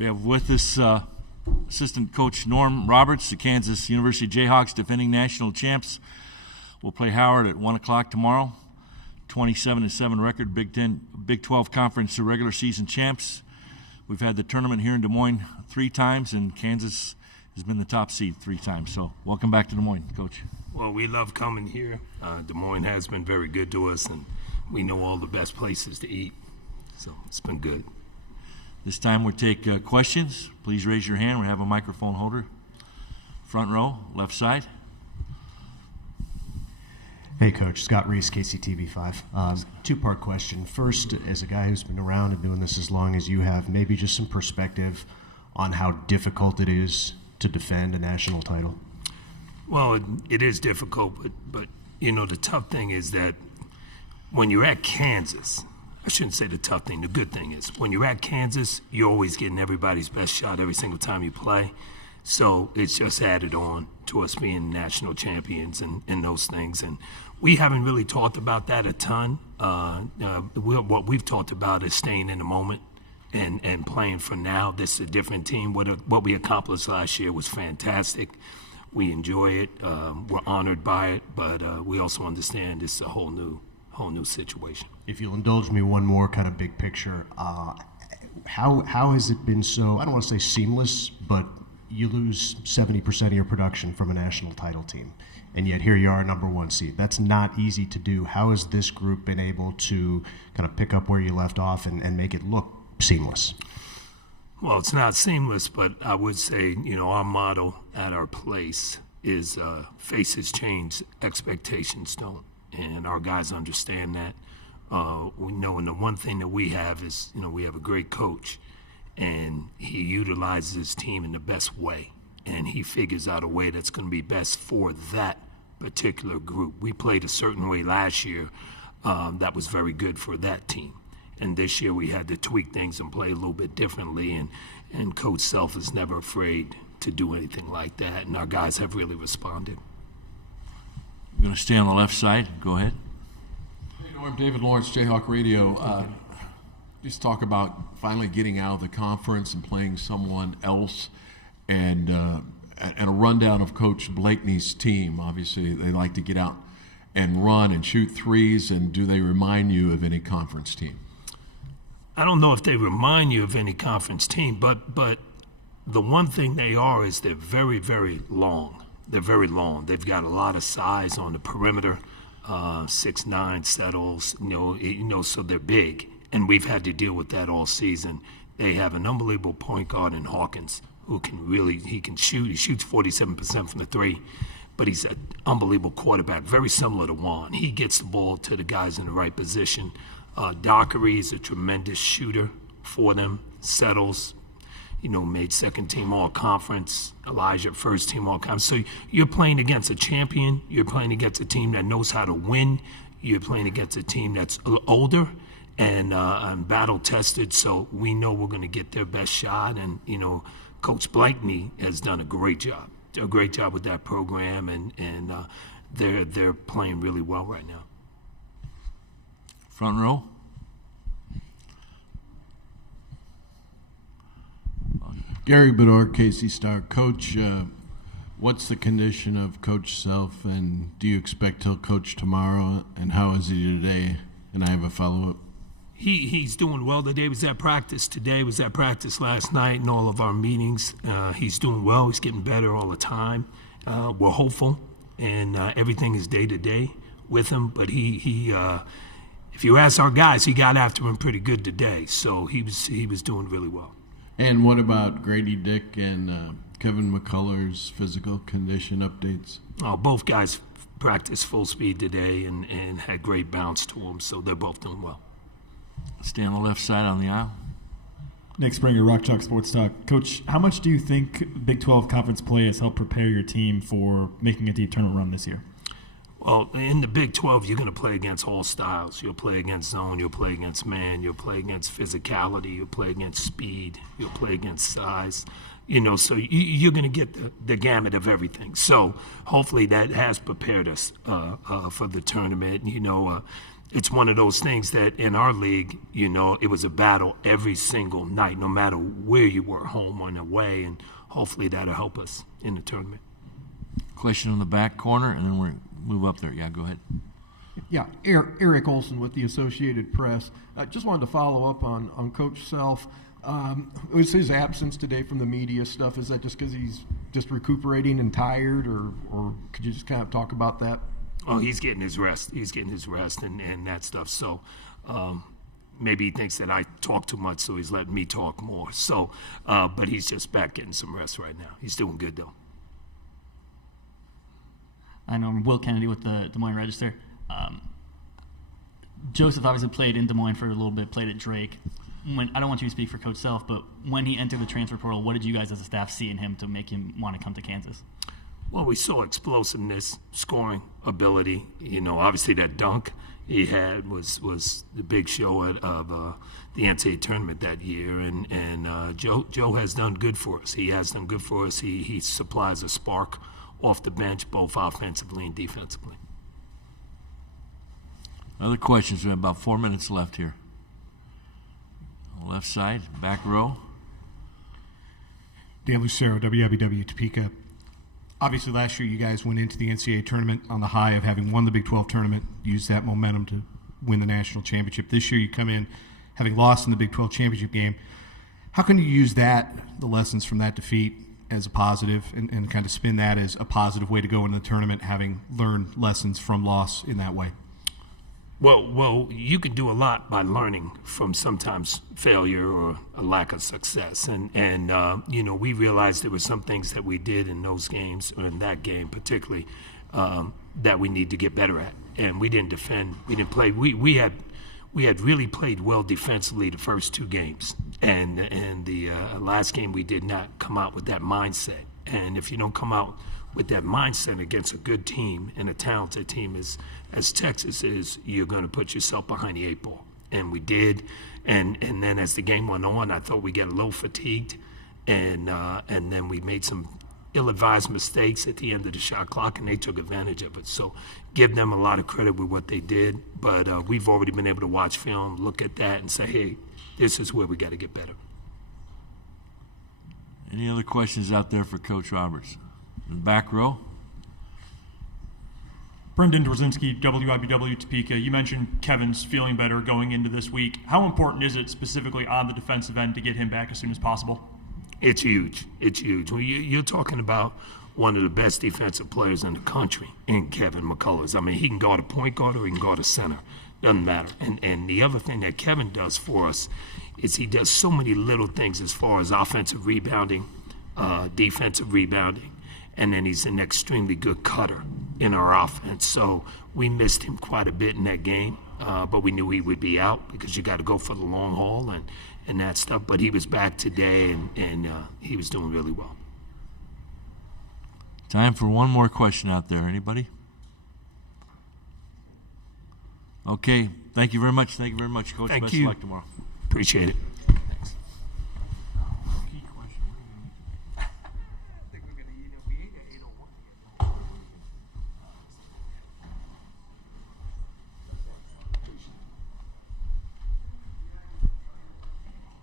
We have with us assistant coach Norm Roberts, the Kansas University Jayhawks defending national champs. We'll play Howard at 1 o'clock tomorrow. 27-7 record, Big 12 Conference regular season champs. We've had the tournament here in Des Moines 3 times, and Kansas has been the top seed 3 times. So welcome back to Des Moines, Coach. Well, we love coming here. Des Moines has been very good to us, and we know all the best places to eat. So it's been good. This time we'll take questions. Please raise your hand. We have a microphone holder. Front row, left side. Hey, Coach. Scott Reese, KCTV5. Two-part question. First, as a guy who's been around and doing this as long as you have, maybe just some perspective on how difficult it is to defend a national title. Well, it is difficult, but you know, the tough thing is that when you're at Kansas, I shouldn't say the tough thing, the good thing is when you're at Kansas, you're always getting everybody's best shot every single time you play. So it's just added on to us being national champions and those things. And we haven't really talked about that a ton. What we've talked about is staying in the moment and playing for now. This is a different team. What we accomplished last year was fantastic. We enjoy it. We're honored by it, but we also understand this is a whole new situation. If you'll indulge me one more kind of big picture, how has it been so, I don't want to say seamless, but you lose 70% of your production from a national title team, and yet here you are, number 1 seed. That's not easy to do. How has this group been able to kind of pick up where you left off and make it look seamless? Well, it's not seamless, but I would say, you know, our motto at our place is faces change, expectations don't. And our guys understand that. We know, and the one thing that we have is, you know, we have a great coach, and he utilizes his team in the best way, and he figures out a way that's going to be best for that particular group. We played a certain way last year that was very good for that team, and this year we had to tweak things and play a little bit differently, and Coach Self is never afraid to do anything like that, and our guys have really responded. I'm going to stay on the left side. Go ahead. Hey, Norm, David Lawrence, Jayhawk Radio. Just talk about finally getting out of the conference and playing someone else, and a rundown of Coach Blakeney's team. Obviously, they like to get out and run and shoot threes, and do they remind you of any conference team? I don't know if they remind you of any conference team, but the one thing they are is they're very, very long. They're very long. They've got a lot of size on the perimeter, 6'9" settles, you know, so they're big. And we've had to deal with that all season. They have an unbelievable point guard in Hawkins who he can shoot. He shoots 47% from the 3, but he's an unbelievable quarterback, very similar to Juan. He gets the ball to the guys in the right position. Dockery is a tremendous shooter for them. Settles, you know, made second-team all-conference. Elijah, first-team all-conference. So you're playing against a champion. You're playing against a team that knows how to win. You're playing against a team that's older and battle-tested. So we know we're going to get their best shot. And, you know, Coach Blakeney has done a great job with that program, and they're playing really well right now. Front row. Gary Bedore, KC Star. Coach, what's the condition of Coach Self, and do you expect he'll coach tomorrow, and how is he today? And I have a follow-up. He's doing well today. He was at practice today, was at practice last night, and all of our meetings. He's doing well. He's getting better all the time. We're hopeful, and everything is day-to-day with him. But he if you ask our guys, he got after him pretty good today. So he was doing really well. And what about Grady Dick and Kevin McCullers' physical condition updates? Both guys practiced full speed today and had great bounce to them, so they're both doing well. Stay on the left side on the aisle. Nick Springer, Rock Chalk Sports Talk. Coach, how much do you think Big 12 conference play has helped prepare your team for making a deep tournament run this year? Well, in the Big 12, you're going to play against all styles. You'll play against zone, you'll play against man, you'll play against physicality, you'll play against speed, you'll play against size. So you're going to get the gamut of everything. So hopefully that has prepared us for the tournament. It's one of those things that in our league, it was a battle every single night, no matter where you were, home or away, and hopefully that'll help us in the tournament. Question on the back corner, and then we'll move up there. Yeah, go ahead. Yeah, Eric Olson with the Associated Press. Just wanted to follow up on Coach Self. Was his absence today from the media stuff, is that just because he's just recuperating and tired, or could you just kind of talk about that? Oh, he's getting his rest. He's getting his rest and that stuff. So maybe he thinks that I talk too much, so he's letting me talk more. So, but he's just back getting some rest right now. He's doing good, though. I know I'm Will Kennedy with the Des Moines Register. Joseph obviously played in Des Moines for a little bit, played at Drake. I don't want you to speak for Coach Self, but when he entered the transfer portal, what did you guys as a staff see in him to make him want to come to Kansas? Well, we saw explosiveness, scoring ability. Obviously that dunk he had was the big show of the NCAA Tournament that year, and Joe has done good for us. He has done good for us. He supplies a spark off the bench, both offensively and defensively. Other questions? We have about 4 minutes left here. Left side, back row. Dan Lucero, WIBW Topeka. Obviously, last year you guys went into the NCAA tournament on the high of having won the Big 12 tournament, used that momentum to win the national championship. This year you come in having lost in the Big 12 championship game. How can you use that, the lessons from that defeat, as a positive and kind of spin that as a positive way to go into the tournament, having learned lessons from loss in that way? Well, you can do a lot by learning from sometimes failure or a lack of success. And we realized there were some things that we did in those games, or in that game particularly, that we need to get better at. And we didn't defend, we didn't play. We had really played well defensively the first two games. And the last game we did not come out with that mindset. And if you don't come out with that mindset against a good team and a talented team as Texas is, you're going to put yourself behind the eight ball. And we did. And then as the game went on, I thought we got a little fatigued. And then we made some ill-advised mistakes at the end of the shot clock, and they took advantage of it. So give them a lot of credit with what they did. But we've already been able to watch film, look at that, and say, hey, this is where we got to get better. Any other questions out there for Coach Roberts? In the back row. Brendan Dworzinski, WIBW Topeka. You mentioned Kevin's feeling better going into this week. How important is it specifically on the defensive end to get him back as soon as possible? It's huge. It's huge. You're talking about one of the best defensive players in the country in Kevin McCullers. I mean, he can guard a point guard or he can guard a center. Doesn't matter. And the other thing that Kevin does for us is he does so many little things as far as offensive rebounding, defensive rebounding, and then he's an extremely good cutter in our offense. So we missed him quite a bit in that game, but we knew he would be out because you got to go for the long haul and that stuff. But he was back today, and he was doing really well. Time for one more question out there. Anybody? Okay. Thank you very much. Thank you very much, Coach. Thank Best you. of luck tomorrow. Appreciate it.